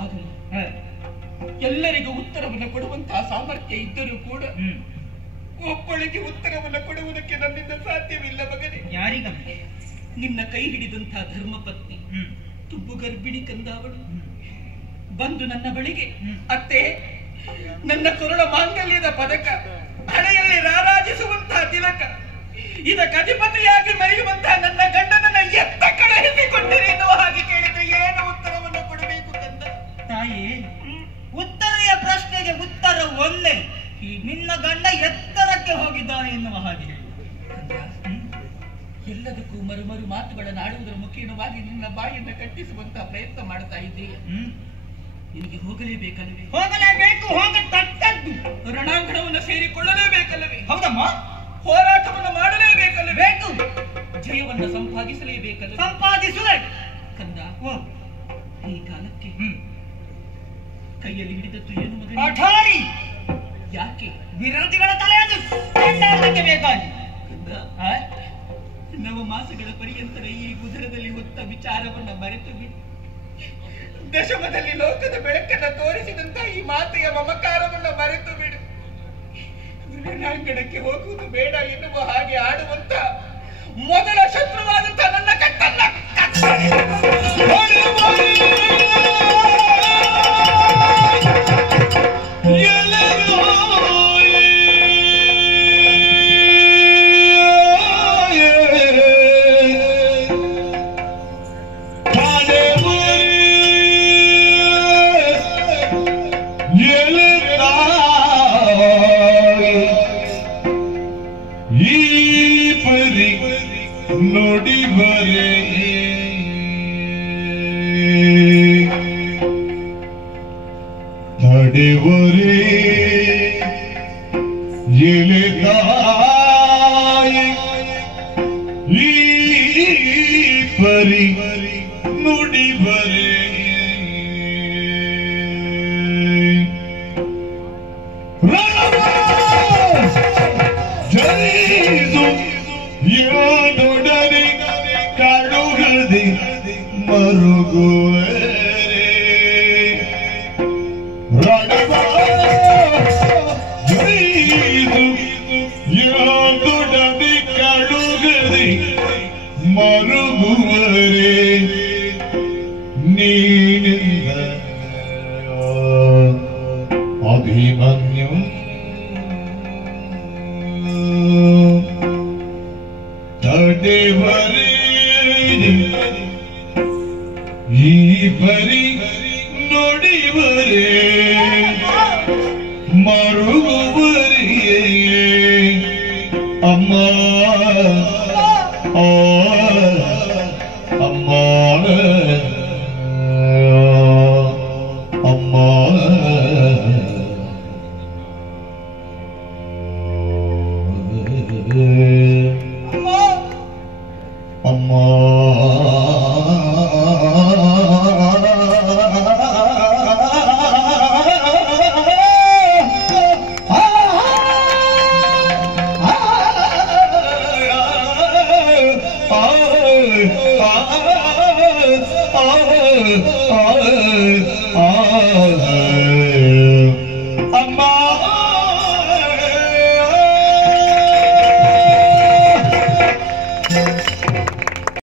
ಆಗಲಿ ಎಲ್ಲರಿಗೂ ಉತ್ತರವನ್ನು ಕೊಡುವಂತಹ ಸಾಮರ್ಥ್ಯ ಇದ್ದರೂ ಕೂಡ ಒಬ್ಬಳಿಗೆ ಉತ್ತರವನ್ನು ಕೊಡುವುದಕ್ಕೆ ನನ್ನಿಂದ ಸಾಧ್ಯವಿಲ್ಲ ಮಗನೇ. ಯಾರಿಗ? ನಿನ್ನ ಕೈ ಹಿಡಿದಂತಹ ಧರ್ಮಪತ್ನಿ ತುಂಬು ಗರ್ಭಿಣಿ ಕಂದವಳು ಬಂದು ನನ್ನ ಬಳಿಗೆ, ಅತ್ತೆ ನನ್ನ ಕೊರಳ ಮಾಂಗಲ್ಯದ ಪದಕ, ಹಣೆಯಲ್ಲಿ ರಾರಾಜಿಸುವಂತಹ ತಿಲಕ, ಇದಕ್ಕೆ ಅಧಿಪತಿಯಾಗಿ ಮೆರೆಯುವಂತಹ ನನ್ನ ಗಂಡನನ್ನ ಎತ್ತ ಕಳುಹಿಸಿಕೊಟ್ಟಿರಿ ಎನ್ನುವ ಹಾಗೆ ಕೇಳಿದ್ರೆ ಏನು ಉತ್ತರವನ್ನು ಕೊಡಬೇಕು ಕಂದ? ತಾಯಿ, ಉತ್ತರೆಯ ಪ್ರಶ್ನೆಗೆ ಉತ್ತರ ಒಂದೇ. ನಿನ್ನ ಗಂಡ ಎತ್ತರಕ್ಕೆ ಹೋಗಿದ್ದಾನೆ ಎನ್ನುವ ಹಾಗೆ ಹೇಳಿ. ಎಲ್ಲದಕ್ಕೂ ಮರು ಮಾತುಗಳನ್ನು ಆಡುವುದರ ಮುಖೇನವಾಗಿ ನಿನ್ನ ಬಾಯಿಯನ್ನು ಕಟ್ಟಿಸುವಂತಹ ಪ್ರಯತ್ನ ಮಾಡ್ತಾ ಇದ್ದೀಯ. ನಿನಗೆ ಹೋಗಲೇಬೇಕಲ್ಲವೇ? ಹೋಗಲೇಬೇಕು, ಹೋಗತಕ್ಕದ್ದು. ರಣಾಂಗಣವನ್ನು ಸೇರಿಕೊಳ್ಳಲೇಬೇಕಲ್ಲವೇ? ಹೌದಮ್ಮ. ಹೋರಾಟವನ್ನು ಮಾಡಲೇಬೇಕಲ್ಲವೇ? ಬೇಕು. ಜಯವನ್ನು ಸಂಪಾದಿಸಲೇಬೇಕಲ್ಲ? ಸಂಪಾದಿಸುವೆ ಕಂದ. ಈ ಕಾಲಕ್ಕೆ ಕೈಯಲ್ಲಿ ಹಿಡಿದದ್ದು ಏನು ಮಗ? ಅಠಾರಿ. ಯಾಕೆ? ವಿರೋಧಿಗಳ ತಲೆಯನ್ನು ಕೊಂಡಾಡಕ್ಕೆ ಬೇಕಾಗಿ. ಕಂದ, ನವಮಾಸಗಳ ಪರ್ಯಂತರ ಈ ಉದರದಲ್ಲಿ ಹೊತ್ತ ವಿಚಾರವನ್ನ ಮರೆತು ಬಿಡು. ದಶಮದಲ್ಲಿ ಲೋಕದ ಬೆಳಕನ್ನ ತೋರಿಸಿದಂತ ಈ ಮಾತೆಯ ಮಮಕಾರವನ್ನ ಮರೆತು ಬಿಡು. ರಣಾಂಗಣಕ್ಕೆ ಹೋಗುವುದು ಬೇಡ ಎನ್ನುವ ಹಾಗೆ ಆಡುವಂತ ಮೊದಲ ಶತ್ರುವಾದಂತ ನನ್ನ ಕಟ್ಟನ್ನ